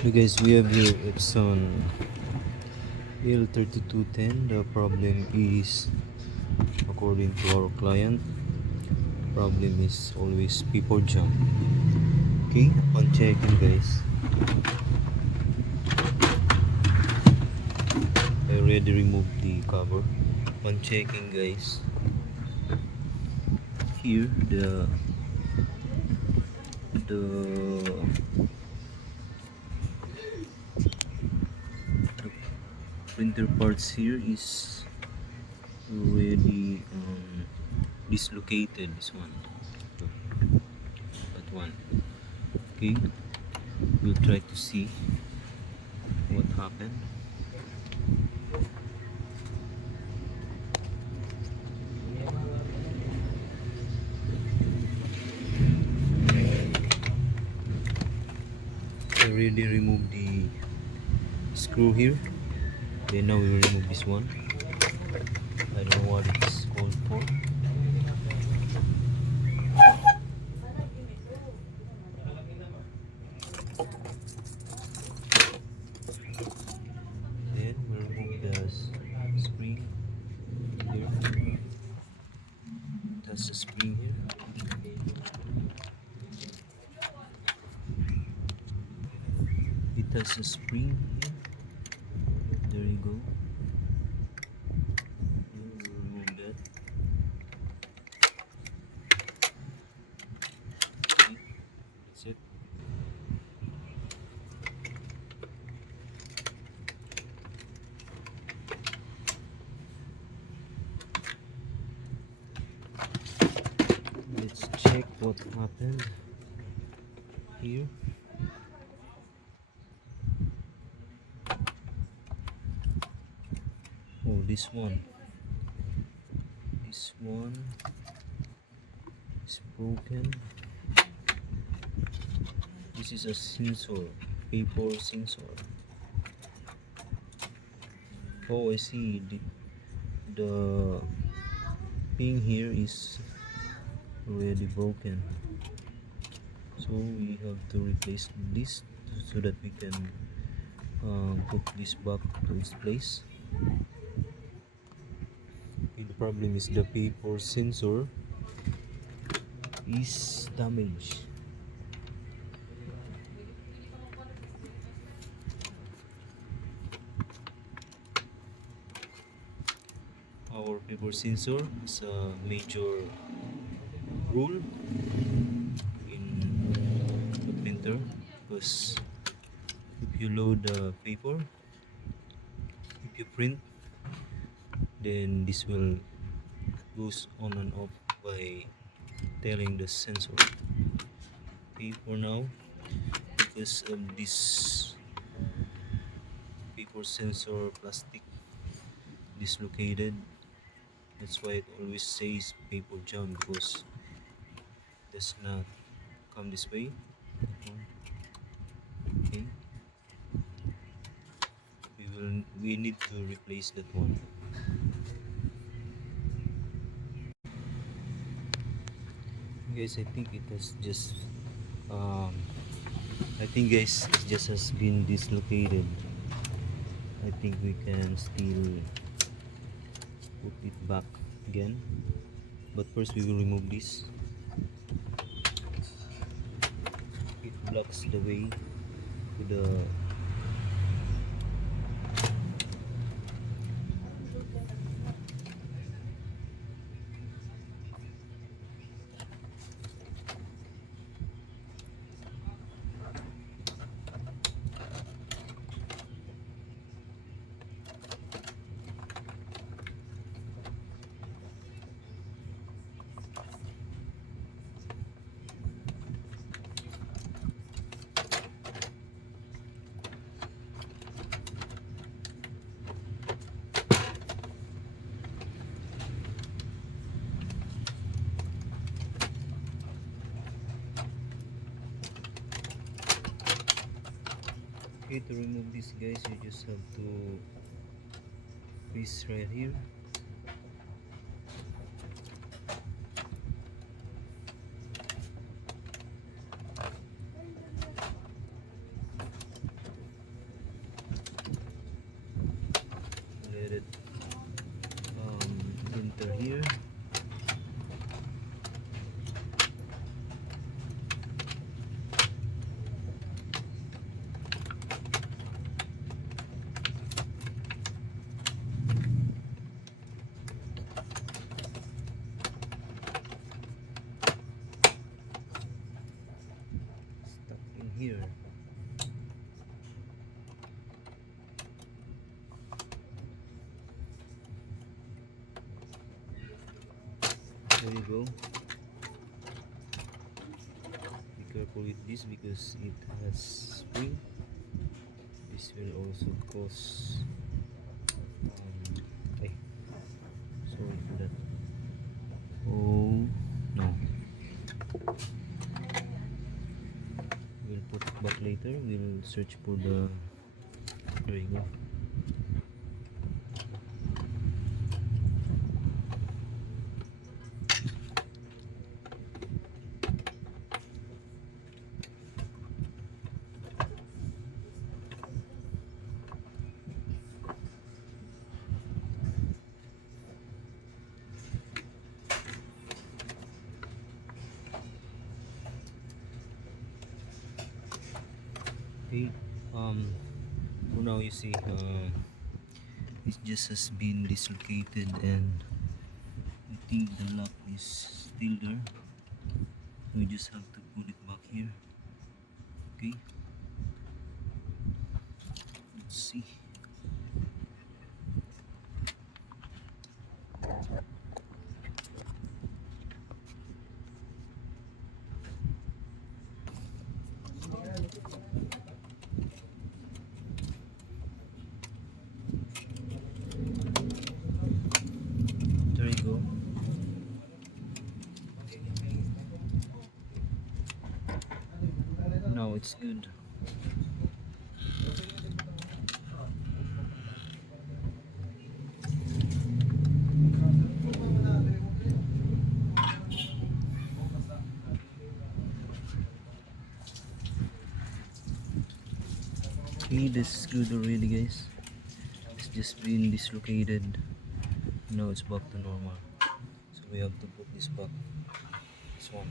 Hey guys, we have here Epson L3210. The problem is, according to our client, problem is always paper jump. Okay, upon checking guys, I already removed the cover. Upon checking guys, here the printer parts here is already dislocated. This one, that one. Okay, we'll try to see what happened. I already removed the screw here. Then now we will remove this one. I don't know what it's called for. Then we'll remove the spring here. That's the spring here. It has a spring here. There you go. We'll remove that. Okay, that's it. Let's check what happened here. Oh, this one is broken. This is a sensor, paper sensor. Oh, I see. The pin here is already broken, so we have to replace this so that we can put this back to its place. Okay, the problem is the paper sensor is damaged. Our paper sensor is a major rule in the printer, because if you load the paper, if you print, then this will goes on and off by telling the sensor. Okay, for now, because of this paper sensor plastic dislocated, that's why it always says paper jam, because it does not come this way. Okay, we need to replace that one. Guys, I think it has just I think guys, it just has been dislocated. I think we can still put it back again, but first we will remove this. It blocks the way to the okay, to remove this guys, you just have to twist right here. There you go. Be careful with this because it has spring. This will also cause ay, sorry for that. Oh no, we'll put it back later. We'll search for the, there you go. Okay, for now you see it just has been dislocated, and I think the lock is still there. We just have to put it back here. Okay, let's see. There you go. Now it's good. Okay, this is good already, guys. It's just been dislocated. Now it's back to normal. So we have to put this back. This one.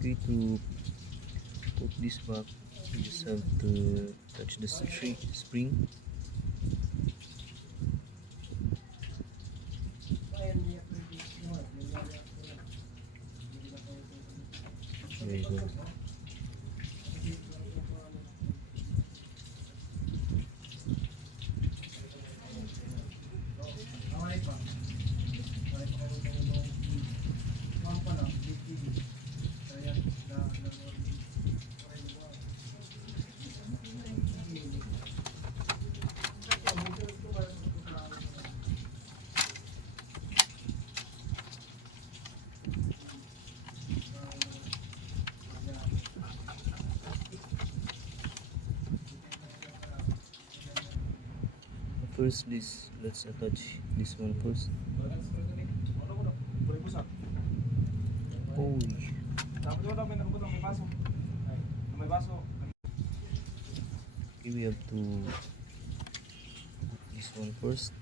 Okay, to put this back, you just have to touch the spring. There you go. First, let's attach this one first. Oh, okay, we have to put this one first.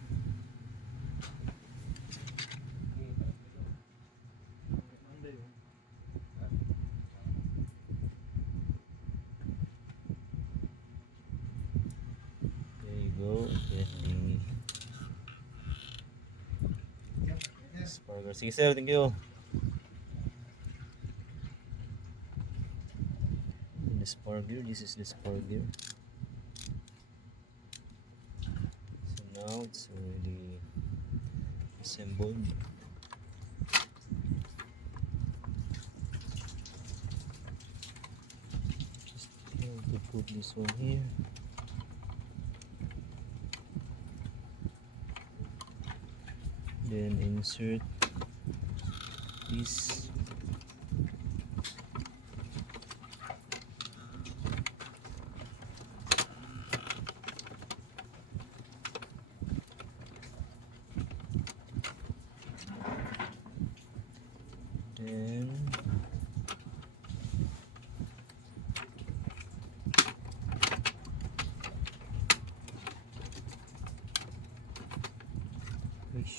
There you go. Then the sparker. Sige sir, thank you. And the spark gear. This is the spark gear. So now it's already assembled. Just have to put this one here. Then insert this.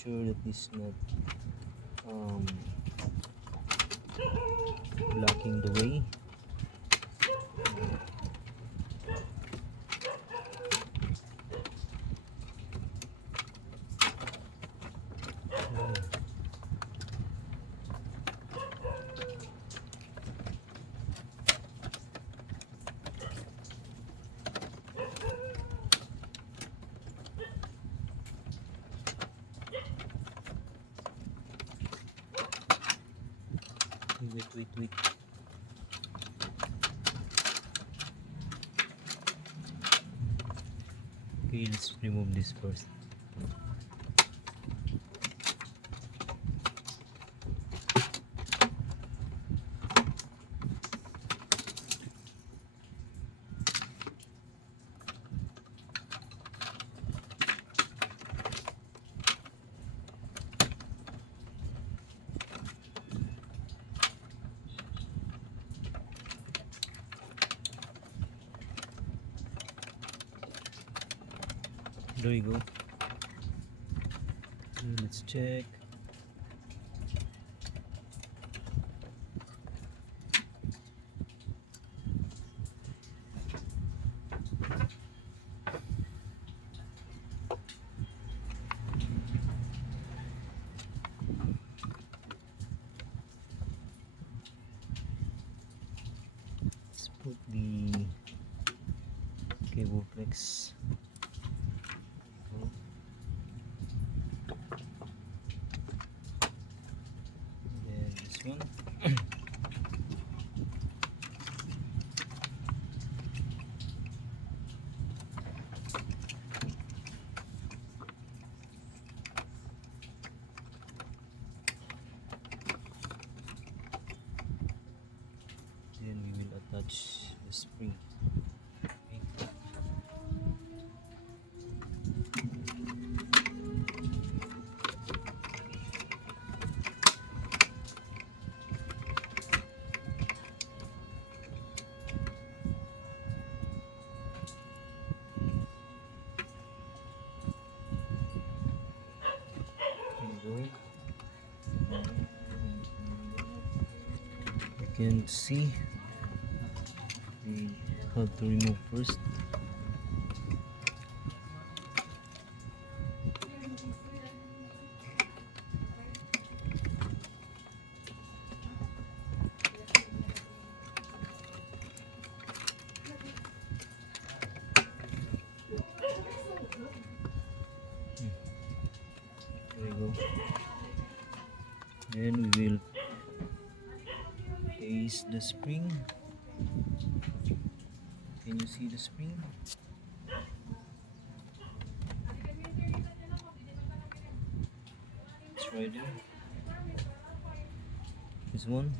sure that it's not um, blocking the way. Wait. Okay, let's remove this first. There you go. Let's check. Let's put the cable flex. Then this one. Then we will attach the spring. Okay. There you go. You can see we have to remove first. There you go. Then we will place the spring. Can you see the spring? It's right there. This one.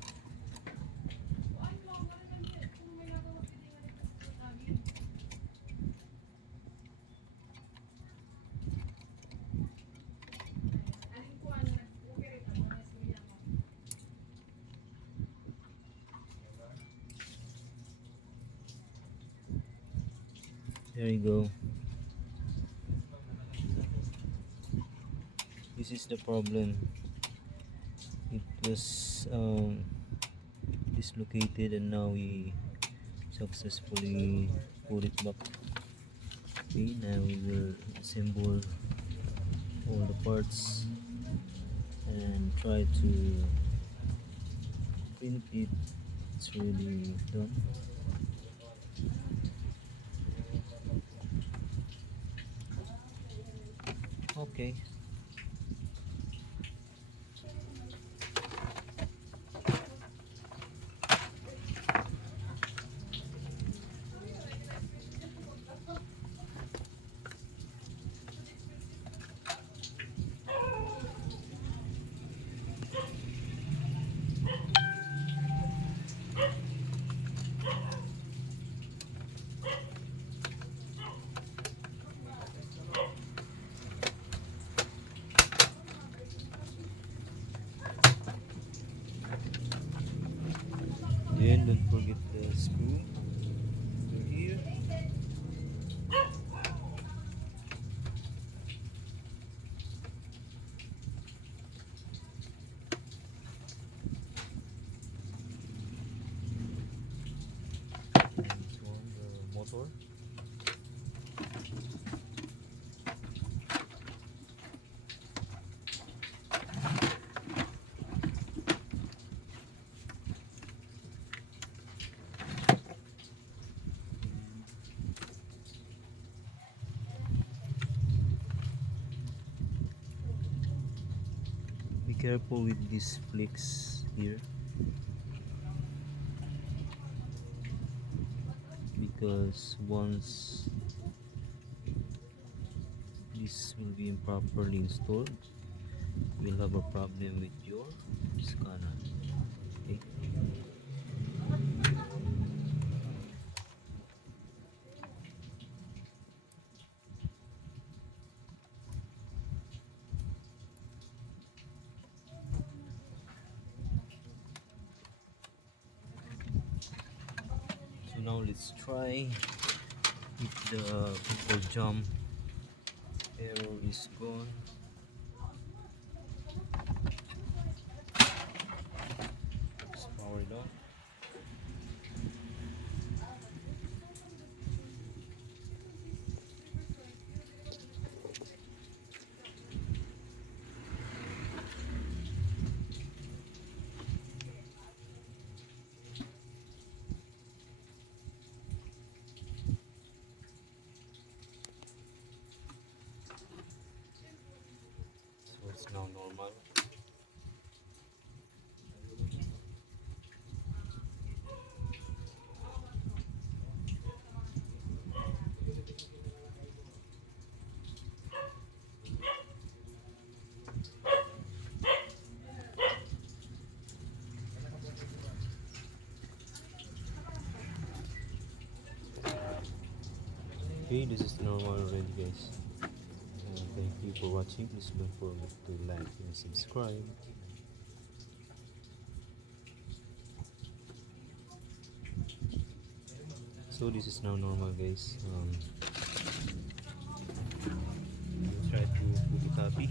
There you go. This is the problem. It was dislocated and now we successfully put it back. Okay, now we will assemble all the parts and try to print it. It's really done. Okay. Then don't forget the screw over here. before. Be careful with these flicks here, because once this will be improperly installed, you'll have a problem with your scanner. Okay. So now let's try if the people jump error is gone. Let's power it on. So it's now normal. Okay, this is normal already, guys. Thank you for watching. Please don't forget to like and subscribe. So this is now normal, guys. We'll try to put a copy.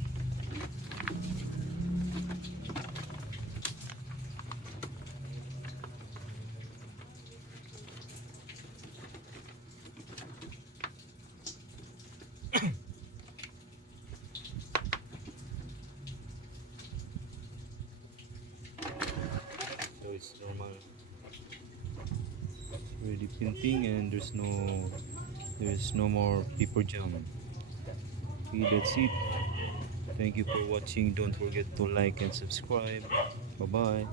So it's normal. Already printing, and there's no more paper jam. Okay, that's it. Thank you for watching. Don't forget to like and subscribe. Bye bye.